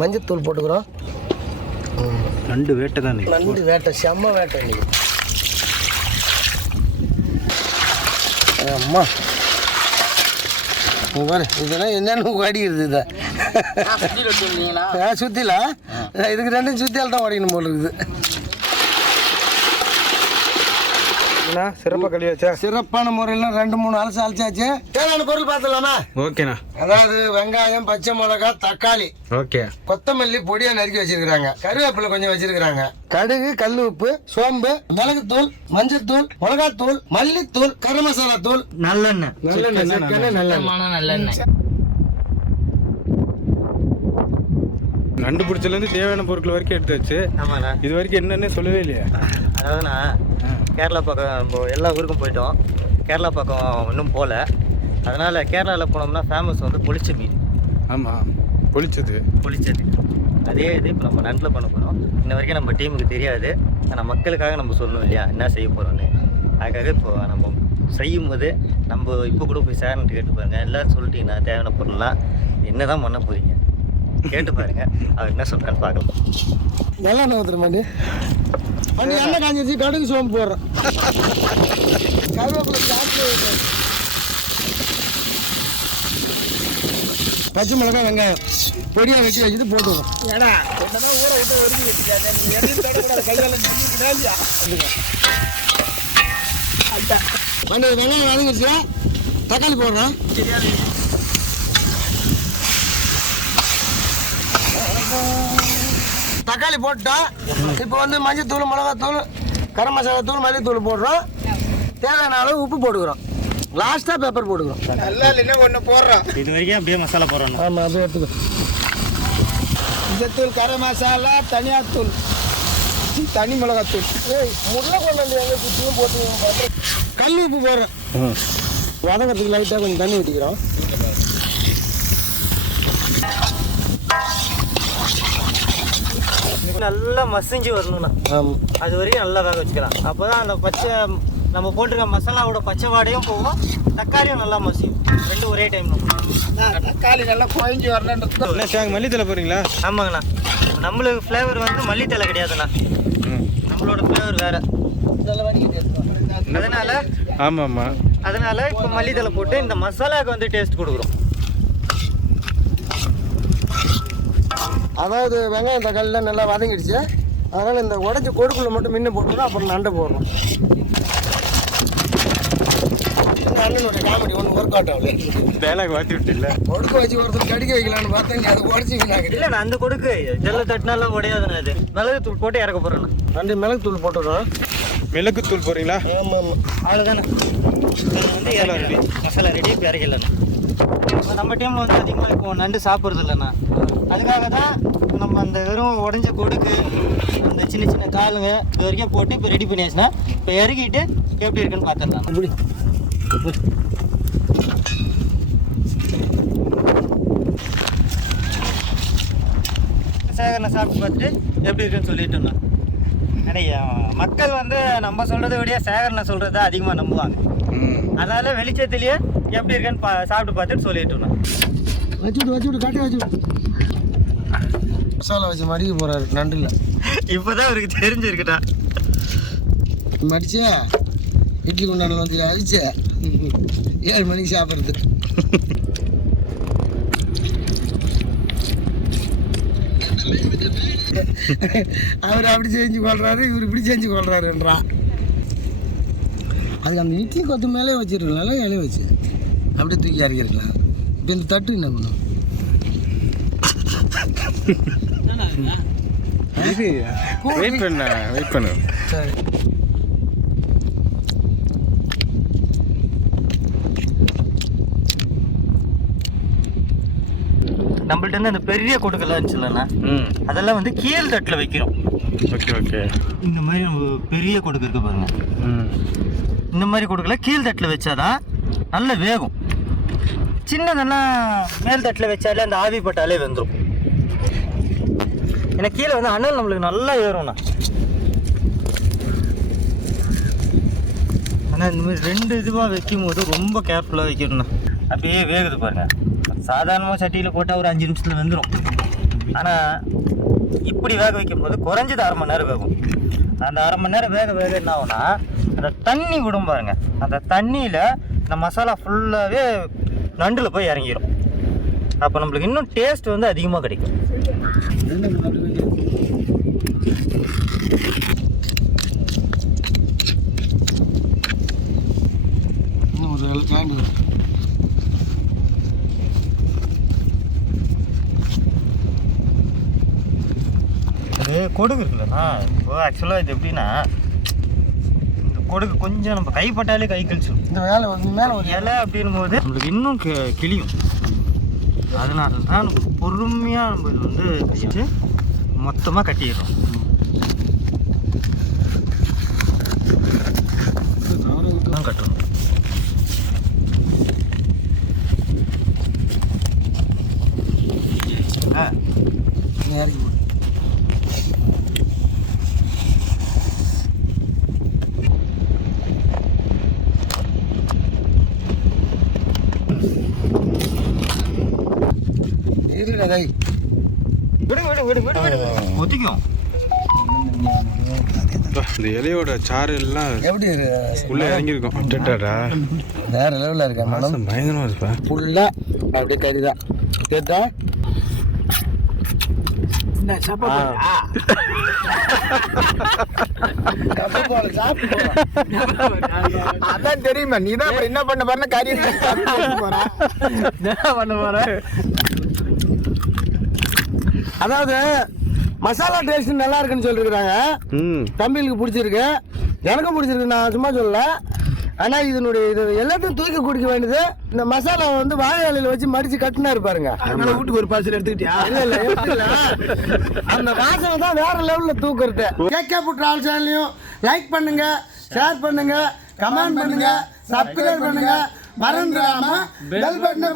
மஞ்சத்தூள் போட்டுக்கிறோம். நண்டு வேட்டை தானே? நண்டு வேட்டை செம்ம வேட்டை இன்னைக்கு. அம்மா. பாரு இதெல்லாம் என்னென்னு ஓடிடுது இதை. சுத்தில இதுக்கு ரெண்டும் சுத்தியால் தான் ஓடிக்கணும் போல இருக்குது. என்ன சிறப்பாக கழியாச்சா சிறப்பான முறையில் ரெண்டு மூணு அலசு அலசாச்சு தேவையான பொருள் பார்த்துலாமா ஓகேண்ணா. அதாவது வெங்காயம் பச்சை மிளகா தக்காளி ஓகே. கொத்தமல்லி பொடியா நறுக்கி வச்சிருக்காங்க கருவேப்பிலை கொஞ்சம் வச்சிருக்காங்க கடுகு கல் உப்பு சோம்பு மிளகுத்தூள் மஞ்சத்தூள் மிளகாத்தூள் மல்லித்தூள் கரம் மசாலா தூள். நல்லெண்ணெய். நல்லெண்ணெய் நல்லெண்ணெய். நல்லெண்ணெய். நண்டு பிடிச்சதுலேருந்து தேவையான பொருட்கள் வரைக்கும் எடுத்தாச்சு ஆமாண்ணா. இது வரைக்கும் என்னன்னு சொல்லவே இல்லையா. அதாவதுண்ணா கேரளா பக்கம் எல்லா ஊருக்கும் போயிட்டோம். கேரளா பக்கம் இன்னும் போகல அதனால் கேரளாவில் போனோம்னா ஃபேமஸ் வந்து பொளிச்ச மீன். ஆமாம் பொழிச்சது பொளிச்சது. அதே இது இப்போ நம்ம நண்டில் பண்ண போகிறோம் இன்ன வரைக்கும் நம்ம டீமுக்கு தெரியாது. ஆனால் மக்களுக்காக நம்ம சொல்லணும் இல்லையா என்ன செய்ய போகிறோன்னு அதுக்காக இப்போ நம்ம செய்யும் போது நம்ம இப்போ கூட போய் சேரன்ட்டு கேட்டு பாருங்க. எல்லாரும் சொல்லிட்டீங்கன்னா தேவையான பொருள்லாம் என்ன தான் பண்ண போகிறீங்க கேட்டு பாருங்க. அவர் என்ன சொல்கிறான்னு பார்க்கலாம். நல்லெண்ணெய் ஊற்றுற மாட்டி வண்டி எண்ணெய் காஞ்சிச்சு கடுகு சோம்பு போடுறோம் கருவேப்பிலை ஜாஸ்தி. பச்சை மிளகாய் வெங்காயம். பொடியாக வெட்டி வச்சுட்டு போட்டுருவோம். வண்டி வெங்காயம் வதங்கிடுச்சு தக்காளி போடுறோம் தக்காளி போட்டோம். இப்போ வந்து மஞ்சத்தூள் மிளகாத்தூள் கரம் மசாலா தூள் மல்லித்தூள் போடுறோம். தேவையான அளவு உப்பு போட்டுக்கிறோம். லாஸ்ட்டாக பெப்பர் போட்டுக்கிறோம். இது வரைக்கும் அப்படியே மசாலா போடுறோம் ஆமாம் அப்படியே எடுத்துக்கோ. மஞ்சத்தூள் கரம் மசாலா தனியாத்தூள். தனி மிளகாத்தூள். ஏய் முல்லை கொண்டு வந்து எங்கே குச்சியும் போட்டு கல் உப்பு போடுறோம். வதங்கிறதுக்கு லைட்டாக கொஞ்சம் தண்ணி ஊற்றிக்கிறோம் நல்லா மசிஞ்சு வரணும்ண்ணா. அது வரைக்கும் நல்லா வேக வச்சுக்கலாம். அப்போ தான் அந்த பச்சை நம்ம போட்டிருக்க மசாலாவோட பச்சை வாடையும் போகும். தக்காளியும் நல்லா மசியும். ரெண்டும் ஒரே டைம் தக்காளி நல்லா குழஞ்சி சாங் மல்லித்தலை போகிறீங்களா ஆமாங்கண்ணா. நம்மளுக்கு ஃப்ளேவர் வந்து மல்லித்தலை கிடையாதுண்ணா. நம்மளோட ஃப்ளேவர் வேற. அதனால ஆமாம் ஆமாம் அதனால இப்போ மல்லித்தலை போட்டு இந்த மசாலாவுக்கு வந்து டேஸ்ட் கொடுக்குறோம். அதாவது வெங்காயம் தக்காளிலாம் நல்லா வதங்கிடுச்சு. அதனால் இந்த உடச்சி கொடுக்குள்ள மட்டும் மின்ன போட்டுக்கிறோம் அப்புறம் நண்டை போடுறோம். எங்க அண்ணனோட காமெடி ஒன்று ஒர்க் அவுட் ஆகல. டைலாக் மாற்றி விட்டுல. ஒடுக்க வச்சு ஒருத்தர் கடிக்க வைக்கலான்னு பார்த்தா நீ அதை உடச்சிங்கனாங்க இல்லைண்ணா அந்த கொடுக்கு. ஜல்ல தட்டினாலாம் உடையாதுண்ணா அது மிளகு தூள் போட்டு இறக்க போகிறேண்ணா ரெண்டு மிளகு தூள் போட்டுக்கிறோம் மிளகுத்தூள் போகிறீங்களா ஆமாம் ஆமாம் அவ்வளோதானே வந்து மசாலா ரெடி. இப்போ இப்போ நம்ம டீமில் வந்து அதிகமாக இப்போ நண்டு சாப்பிட்றது இல்லைண்ணா அதுக்காக தான் நம்ம அந்த வெறும் உடஞ்ச கொடுக்கு அந்த சின்ன சின்ன காலுங்க இது வரைக்கும் போட்டு இப்போ ரெடி பண்ணியாச்சுன்னா இப்போ இறக்கிட்டு எப்படி இருக்குன்னு பார்த்துடலாம் இப்படி. சேகரனை சாப்பிட்டு பார்த்துட்டு எப்படி இருக்குன்னு சொல்லிட்டோம்ண்ணா. ஏன்னா மக்கள் வந்து நம்ம சொல்கிறத விட சேகரனை சொல்கிறத அதிகமாக நம்புவாங்க. அதனால வெளிச்சத்துலேயே எப்படி இருக்குன்னு பா சாப்பிட்டு பார்த்துட்டு சொல்லிட்டோம்ண்ணா வச்சுவிட்டு வச்சுவிட்டு கட்டி வச்சுவிட்டு மசாலா வச்சு மடிக்க போகிறாரு நண்டில் இப்போதான் அவருக்கு தெரிஞ்சிருக்குடா. மடிச்சா? இட்லி குண்டானில் வந்து அழிச்ச ஏழு மணிக்கு சாப்பிட்றது. அவர் அப்படி செஞ்சு கொள்றாரு இவர் இப்படி செஞ்சு கொள்றாருன்றா. அதுக்கு அந்த இட்லி கொத்து மேலே வச்சிருக்கலாம்ல இலைய வச்சு. அப்படியே தூக்கி இறக்கிருக்கலாம் இப்போ இந்த தட்டு என்ன பண்ணும்? வெயிட் பண்ண வெயிட் பண்ணு. சரி. நம்மள்ட்ட இருந்து அந்த பெரிய கொடுக்கெல்லாம் இருந்துச்சுல்லண்ணா ம். அதெல்லாம் வந்து கீழ் தட்டில் வைக்கிறோம். Okay okay. இந்த மாதிரி பெரிய கொடுக்கு இருக்கு பாருங்க. ம். இந்த மாதிரி கொடுக்கல கீழ் தட்டில் வச்சாதான் நல்ல வேகும். சின்னதெல்லாம் மேல் தட்டில் வச்சாலே அந்த ஆவி பட்டாலே வெந்துடும் ஏன்னா கீழே வந்து அனல் நம்மளுக்கு நல்லா ஏறும்ண்ணா. ஆனால் இந்த மாதிரி ரெண்டு இதுவாக வைக்கும் போது ரொம்ப கேர்ஃபுல்லாக வைக்கணும்ண்ணா. அப்படியே வேகுது பாருங்கள் சாதாரணமாக சட்டியில் போட்டால் ஒரு அஞ்சு நிமிஷத்தில் வெந்துடும் ஆனால் இப்படி வேக வைக்கும் போது குறைஞ்சது அரை மணி நேரம் வேகும். அந்த அரை மணி நேரம் வேக வேக என்ன ஆகும்னா அந்த தண்ணி விடும் பாருங்கள் அந்த தண்ணியில் இந்த மசாலா ஃபுல்லாகவே நண்டில் போய் இறங்கிடும் அப்போ நம்மளுக்கு இன்னும் டேஸ்ட் வந்து அதிகமாக கிடைக்கும். அது ஒரு இருக்குல்லண்ணா இப்போ ஆக்சுவலாக இது எப்படின்னா இந்த கொடுகு கொஞ்சம் நம்ம கைப்பட்டாலே கை கழிச்சிடும் இந்த மேலே வந்து மேலே ஒரு இலை அப்படின்னும் போது நம்மளுக்கு இன்னும் கி- கிளியும் அதனால தான் பொறுமையாக நம்ம இது வந்து மொத்தமாக கட்டிடுறோம் தான் கட்டணும் ஆ நீ இறக்கி போடு. இருடா கை. விடு விடு விடு விடு விடு. ஒத்திக்கும் அப்பா, இந்த இலையோட சாறு எல்லாம் எப்படி உள்ள இறங்கியிருக்கும். அட்டடாடா வேற லெவலில் இருக்கா மேடம்? வாசம் பயங்கரமா இருப்பா ஃபுல்லாக அப்படியே கறி தான் கேட்டா அதான் தெரியுமா நீ தான் அப்புறம் என்ன பண்ண போறேன்னு கறி பண்ண போகிறேன் அதாவது மசாலா டேஸ்ட் நல்லா இருக்குன்னு சொல்லிருக்கிறாங்க. ம். தம்பிகளுக்கு பிடிச்சிருக்கு. எனக்கும் பிடிச்சிருக்கு நான் சும்மா சொல்லல. ஆனால் இதனுடைய இது எல்லாத்தையும் தூக்கி குடிக்க வேண்டியது இந்த மசாலா வந்து வாழை இலையில வச்சு மடிச்சு கட்டினா இருப்பாருங்க அதனால வீட்டுக்கு ஒரு பார்சல் எடுத்துக்கிட்டியா? இல்ல. அந்த வாசனை தான் வேற லெவல்ல தூக்குறது. கேகே புட் ஆல் சேனலையும் லைக் பண்ணுங்க ஷேர் பண்ணுங்க கமெண்ட் பண்ணுங்க சப்ஸ்கிரைப் பண்ணுங்க. மறந்துடாம பெல் பட்டனை